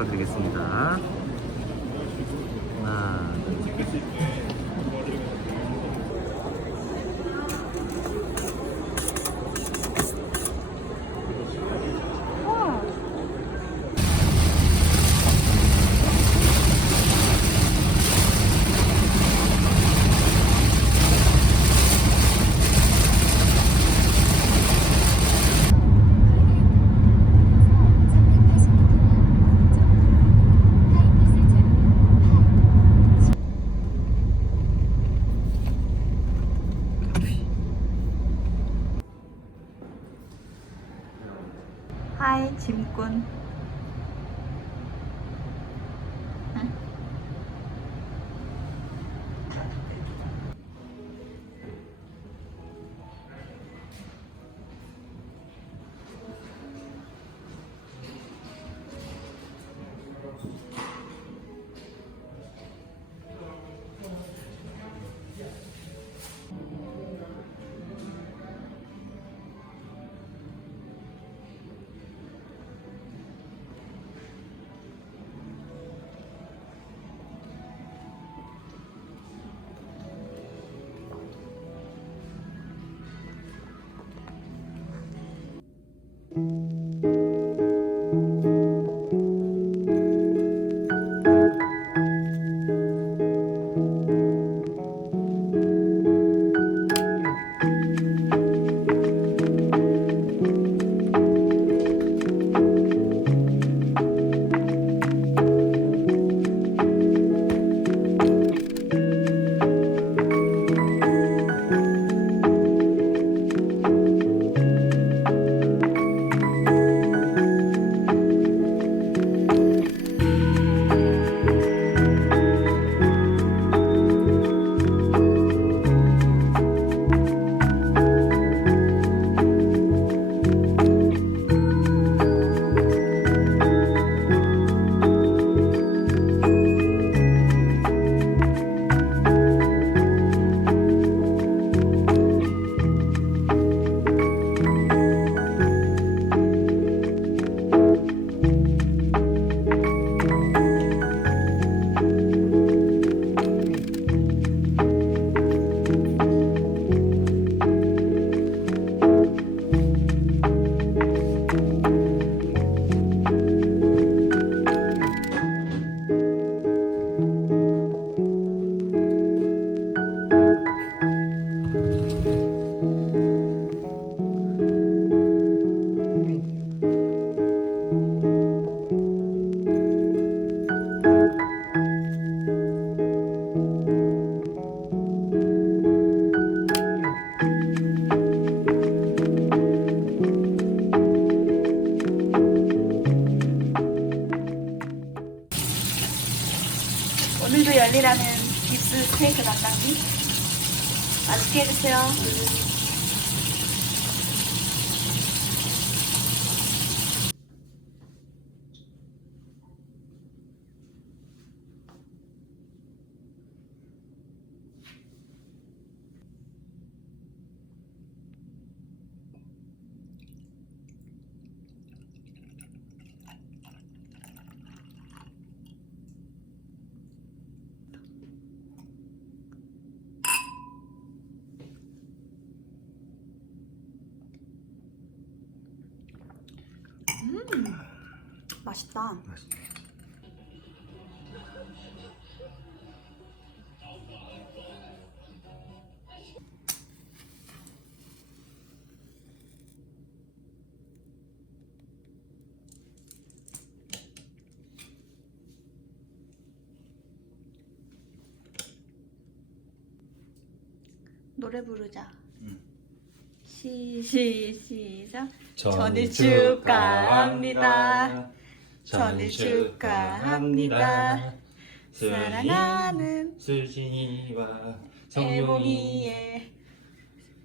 서른 넣어드리겠습니다. 스테이크 담당님 맛있게 해주세요 맛있다. 노래 부르자 응. 시, 시, 시작 전일 축하합니다. 전일 축하합니다. 사랑하는 수진이와 애몽이의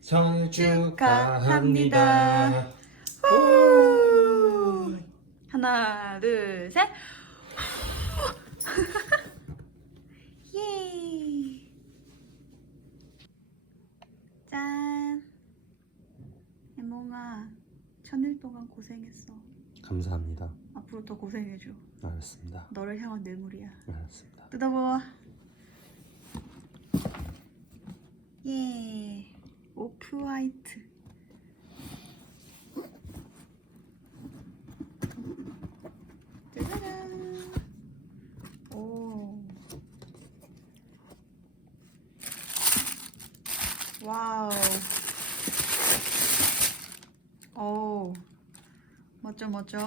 생일 축하합니다. 후! 하나, 둘, 셋. 예. 짠. 애몽아, 천일 동안 고생했어. 감사합니다. 앞으로 더 고생해줘. 알았습니다. 너를 향한 뇌물이야. 알았습니다. 뜯어봐. 예. 오프 화이트. 짜자잔. 오. 와우. 오. 멋져 멋져.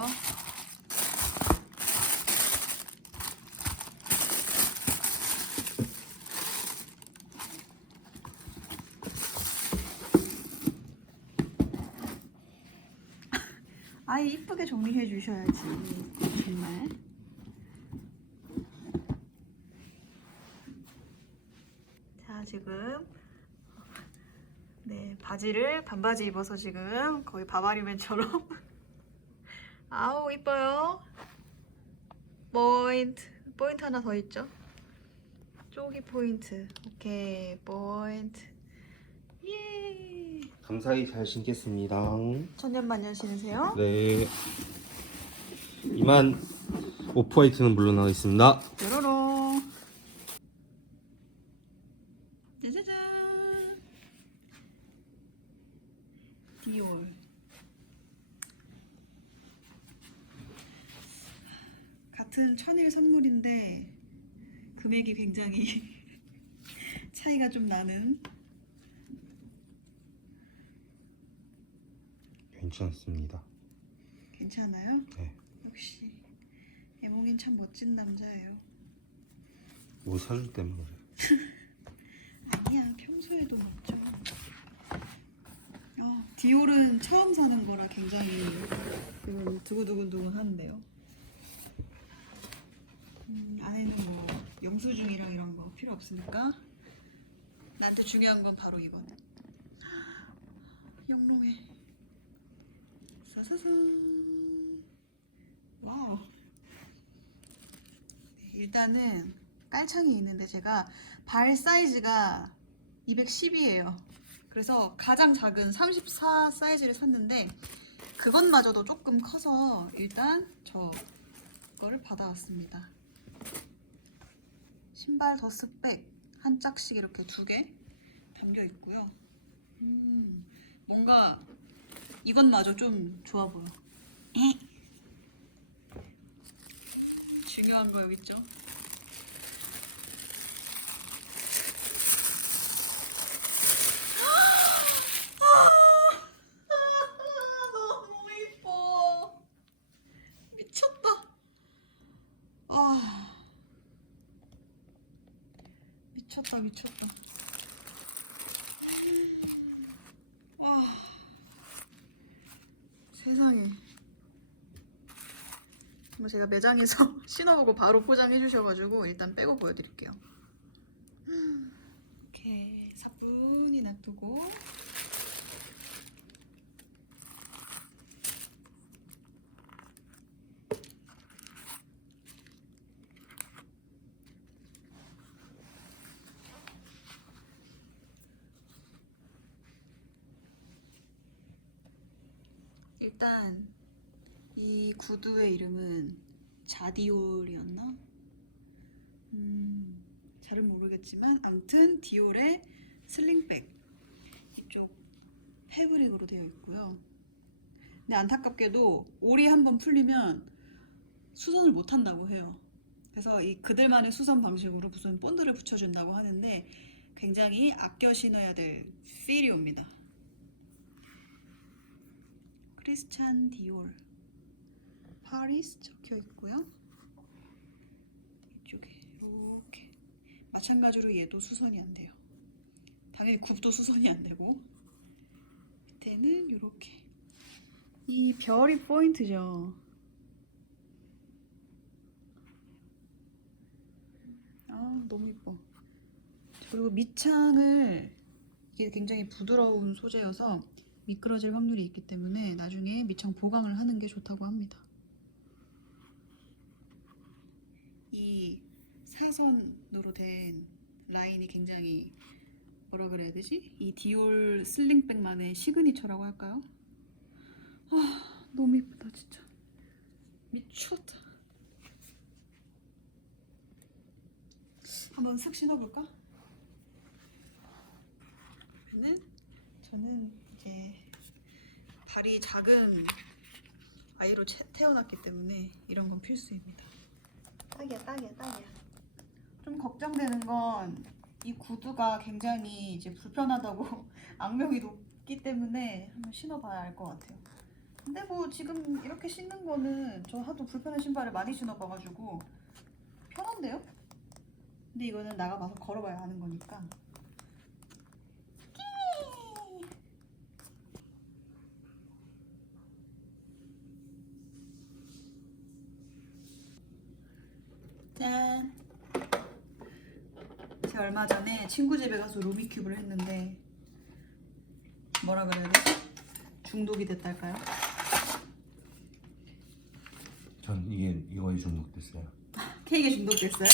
아예 이쁘게 정리해 주셔야지 정말 자 지금 네 바지를 반바지 입어서 지금 거의 바바리맨처럼 아우 이뻐요 포인트 포인트 하나 더 있죠 쪼기 포인트 오케이 포인트 예 감사히 잘 신겠습니다. 천년만년 신으세요 네. 이만 오프화이트는 물러나겠습니다. 뾰로롱 짜자잔 디올 같은 천일 선물인데 금액이 굉장히 차이가 좀 나는 괜찮습니다. 괜찮아요? 네. 역시 애몽이 참 멋진 남자예요 뭐 사줄 때만 그래. 아니야 평소에도 맞죠. 어, 디올은 처음 사는 거라 굉장히 지금 두근두근두근한데요. 음, 안에는 뭐 영수증이랑 이런 거 필요 없으니까 나한테 중요한 건 바로 이건. 영롱해. 사사사. 와우. 네, 일단은 깔창이 있는데 제가 발 사이즈가 210이에요. 그래서 가장 작은 34 사이즈를 샀는데 그것마저도 조금 커서 일단 저 거를 받아왔습니다. 신발 더스백 한 짝씩 이렇게 두 개 담겨 있고요. 음, 뭔가 이것마저 좀 좋아 보여. 에? 중요한 거 여기 있죠? 너무 이뻐. 미쳤다. 아. 미쳤다, 미쳤다. 와. 세상에. 뭐 제가 매장에서 신어보고 바로 포장해 주셔가지고 일단 빼고 보여드릴게요. 이렇게 사뿐히 놔두고 일단 이 구두의 이름은 자디올이었나? 음, 잘은 모르겠지만 아무튼 디올의 슬링백 이쪽 패브릭으로 되어 있고요. 근데 안타깝게도 올이 한번 풀리면 수선을 못 한다고 해요. 그래서 이 그들만의 수선 방식으로 무슨 본드를 붙여준다고 하는데 굉장히 아껴 신어야 될 필이 옵니다. 크리스찬 디올 파리스 적혀 있고요. 이쪽에 이렇게 마찬가지로 얘도 수선이 안 돼요. 당연히 굽도 수선이 안 되고 밑에는 이렇게 이 별이 포인트죠. 아 너무 이뻐. 그리고 밑창을 이게 굉장히 부드러운 소재여서 미끄러질 확률이 있기 때문에 나중에 밑창 보강을 하는 게 좋다고 합니다. 이 사선으로 된 라인이 굉장히 뭐라 그래야 되지? 이 디올 슬링백만의 시그니처라고 할까요? 아 너무 이쁘다 진짜 미쳤다. 한번 쓱 신어볼까? 그러면은 저는 이제 발이 작은 아이로 채- 태어났기 때문에 이런 건 필수입니다. 딱이야, 딱이야, 딱이야. 좀 걱정되는 건 이 구두가 굉장히 이제 불편하다고 악명이 높기 때문에 한번 신어봐야 알 것 같아요. 근데 뭐 지금 이렇게 신는 거는 저 하도 불편한 신발을 많이 신어봐가지고 편한데요? 근데 이거는 나가봐서 걸어봐야 하는 거니까. 짠. 제가 얼마 전에 친구 집에 가서 루미큐브를 했는데 뭐라 그래야 되지? 중독이 됐달까요? 전 이게 이거에 중독됐어요. 케이크에 중독됐어요?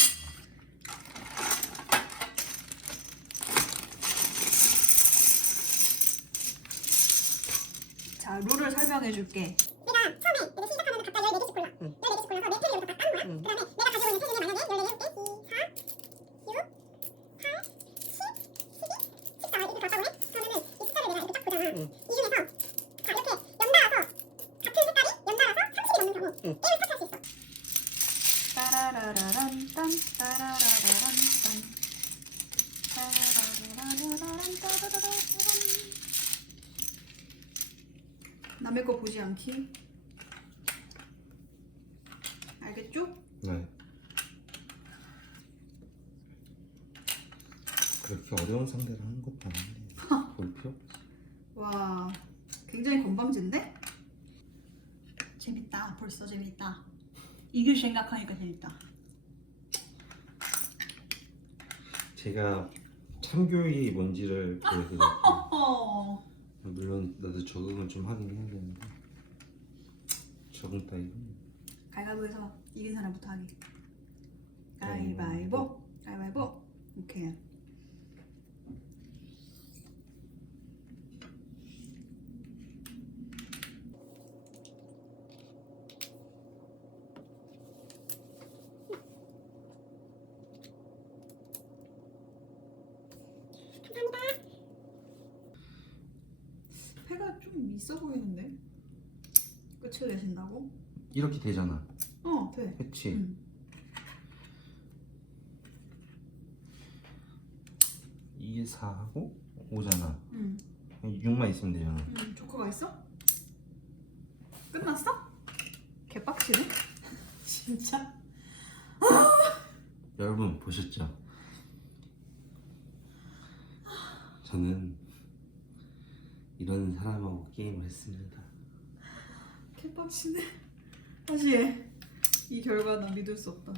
자, 룰을 설명해 줄게. 내가 처음에 이제 시작하면 각각 14개씩 골라 14개씩 골라서 내 펜을 여기다 까는 거야 그 다음에 내가 가지고 있는 펜이 만약에 14개 2, 않기 알겠죠? 네. 그렇게 어려운 상대를 하는 것도 아닌데 볼 필요. 와 굉장히 건방진데? 재밌다 벌써 재밌다 이길 생각하니까 재밌다 제가 참교육이 뭔지를 보여드렸고 어 물론 나도 적응을 좀 하긴 해야 되는데 적응 따위는 가위바위보에서 이긴 사람부터 하기 가위바위보 가위바위보 오케이 패가 좀 있어 보이는데 끝을 내신다고? 이렇게 되잖아. 어 돼. 그치? 응. 이게 4하고 5잖아. 응. 6만 있으면 되잖아. 응. 조커가 있어? 끝났어? 개빡치네? 진짜? 여러분 보셨죠? 저는 이런 사람하고 게임을 했습니다. 개빡치네. 해. 이 결과 난 믿을 수 없다.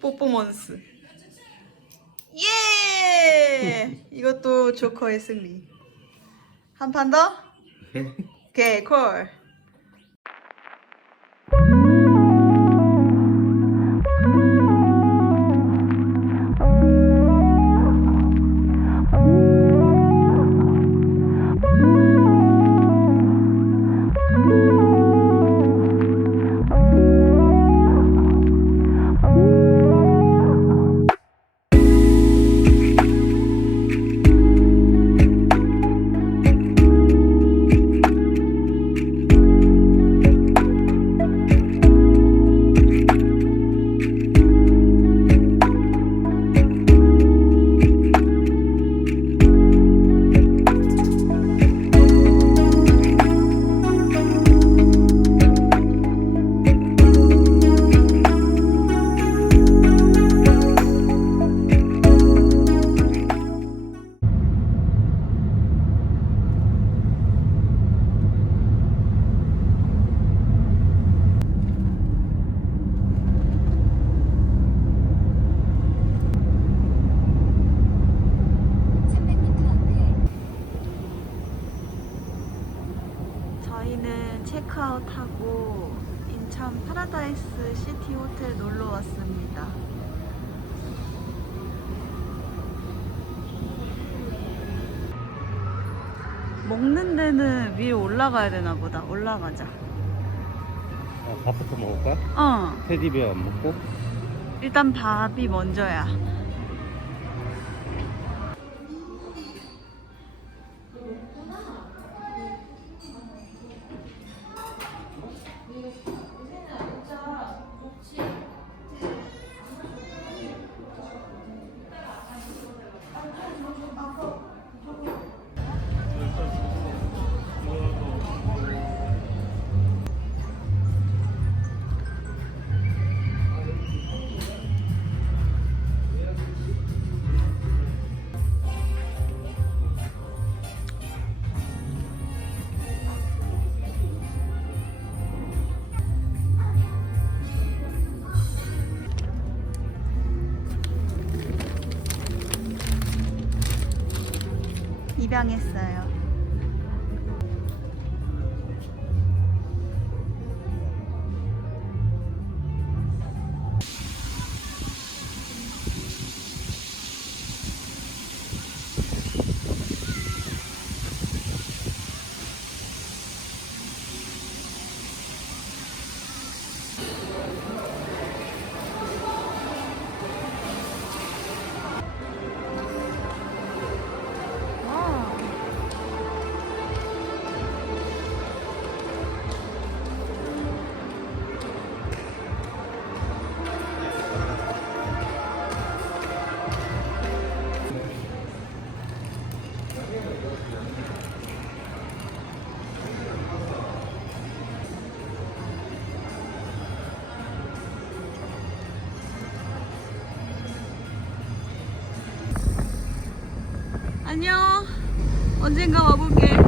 뽀뽀먼스. 예! 이것도 조커의 승리. 한 판 더? 오케이, 콜. 호텔 놀러 왔습니다. 먹는 데는 위로 올라가야 되나 보다. 올라가자. 어, 밥부터 먹을까? 어, 테디베어 안 먹고? 일단 밥이 먼저야. 입양했어요. 언젠가 와볼게.